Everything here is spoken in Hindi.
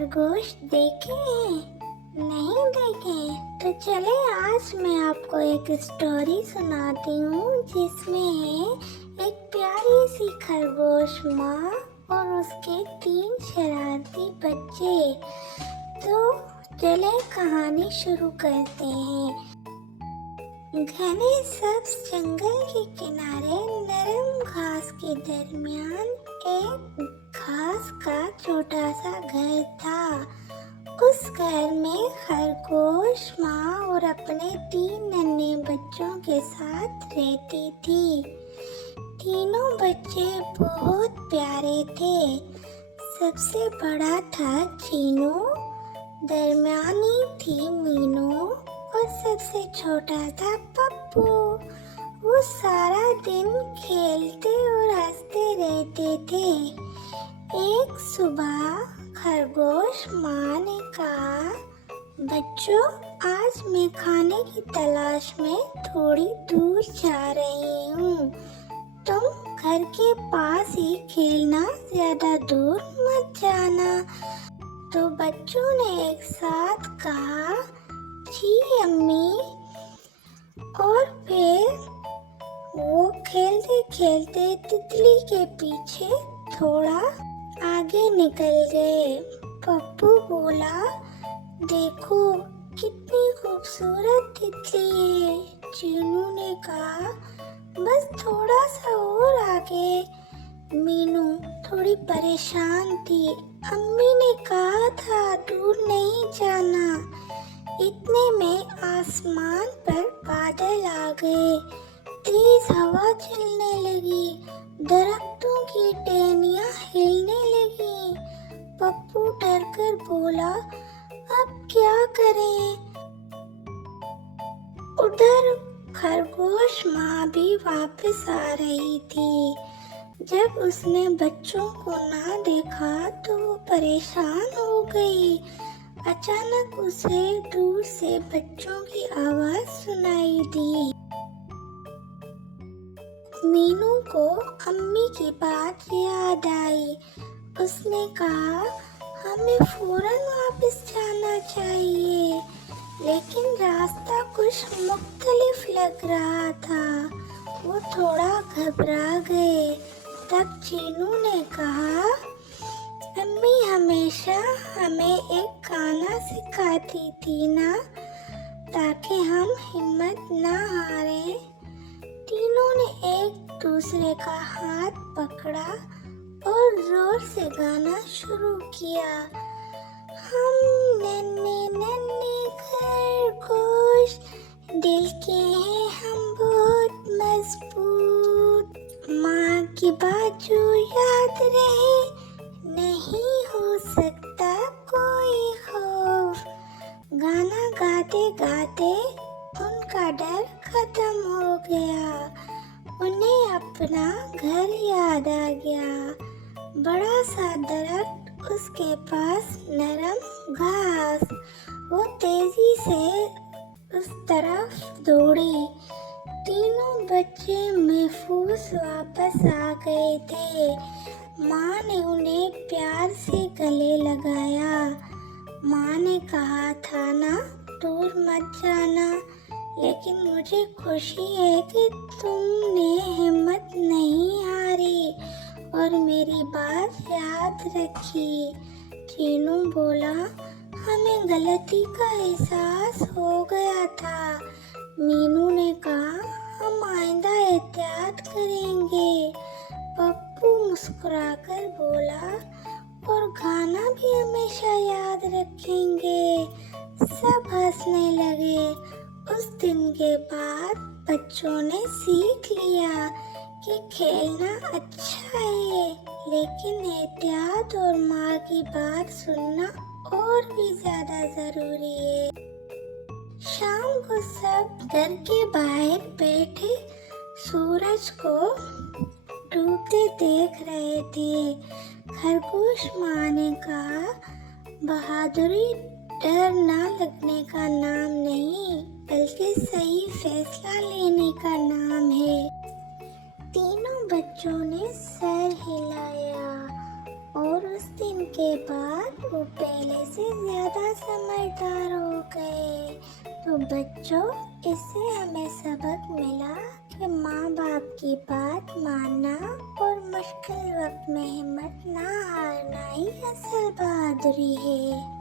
खरगोश देखे हैं? नहीं देखे? तो चले आज मैं आपको एक स्टोरी सुनाती हूँ जिसमें एक प्यारी सी खरगोश माँ और उसके 3 शरारती बच्चे। तो चले कहानी शुरू करते हैं। घने सब्ज जंगल के किनारे नरम घास के दरमियान एक घास का छोटा सा घर था। उस घर में खरगोश माँ और अपने 3 नन्हे बच्चों के साथ रहती थी। तीनों बच्चे बहुत प्यारे थे। सबसे बड़ा था चीनू, दरमियानी थी मीनू और सबसे छोटा था पप्पू। वो सारा दिन खेलते और हंसते रहते थे। एक सुबह खरगोश माँ ने कहा, बच्चों आज मैं खाने की तलाश में थोड़ी दूर जा रही हूँ। तुम घर के पास ही खेलना, ज्यादा दूर मत जाना। तो बच्चों ने एक साथ कहा, जी अम्मी। और फिर वो खेलते खेलते तितली के पीछे थोड़ा आगे निकल गए। पप्पू बोला, देखो कितनी खूबसूरत तितली है। चीनू ने कहा, बस थोड़ा सा और आगे। मीनू थोड़ी परेशान थी। अम्मी ने कहा था दूर नहीं जाना। इतने में आसमान पर बादल आ गए। तेज हवा चलने लगी। दरख्तों की टहनियां हिलने लगी। पप्पू डर कर बोला, अब क्या करें? उधर खरगोश माँ भी वापस आ रही थी। जब उसने बच्चों को ना देखा तो वो परेशान हो गई। अचानक उसे दूर से बच्चों की आवाज सुनाई दी। मीनू को अम्मी की बात याद आई। उसने कहा, हमें फौरन वापस जाना चाहिए। लेकिन रास्ता कुछ मुख्तलिफ लग रहा था। वो थोड़ा घबरा गए। तब चीनू ने कहा, अम्मी हमेशा हमें एक गाना सिखाती थी ना, ताकि हम हिम्मत ना हारें। तीनों ने एक दूसरे का हाथ पकड़ा और जोर से गाना शुरू किया। हम नन्हे नन्हे खरगोश, दिल के हैं हम बहुत मजबूत। माँ की बाजू याद रहे, नहीं हो सकता कोई खौफ। गाना गाते गाते उनका डर खत्म हो गया। उन्हें अपना घर याद आ गया। बड़ा सा दरख्त, उसके पास नरम घास। वो तेजी से उस तरफ दौड़ी। तीनों बच्चे महफूज वापस आ गए थे। माँ ने उन्हें प्यार से गले लगाया। माँ ने कहा था ना दूर मत जाना, लेकिन मुझे खुशी है कि तुमने हिम्मत नहीं हारी और मेरी बात याद रखी। चीनू बोला, हमें गलती का एहसास हो गया था। मीनू ने कहा, हम आइंदा एहतियात करेंगे। पप्पू मुस्कुराकर बोला, और गाना भी हमेशा याद रखेंगे। सब हंसने लगे। उस दिन के बाद बच्चों ने सीख लिया कि खेलना अच्छा है, लेकिन एहतियात और माँ की बात सुनना और भी ज्यादा जरूरी है। शाम को सब घर के बाहर बैठे सूरज को डूबते देख रहे थे। खरगोश माँ ने कहा, बहादुरी डर ना लगने का नाम नहीं, बल्कि सही फैसला लेने का नाम है। तीनों बच्चों ने सर हिलाया और उस दिन के बाद वो पहले से ज्यादा समझदार हो गए। तो बच्चों, इससे हमें सबक मिला कि माँ बाप की बात मानना और मुश्किल वक्त में हिम्मत ना हारना ही असल बहादुरी है।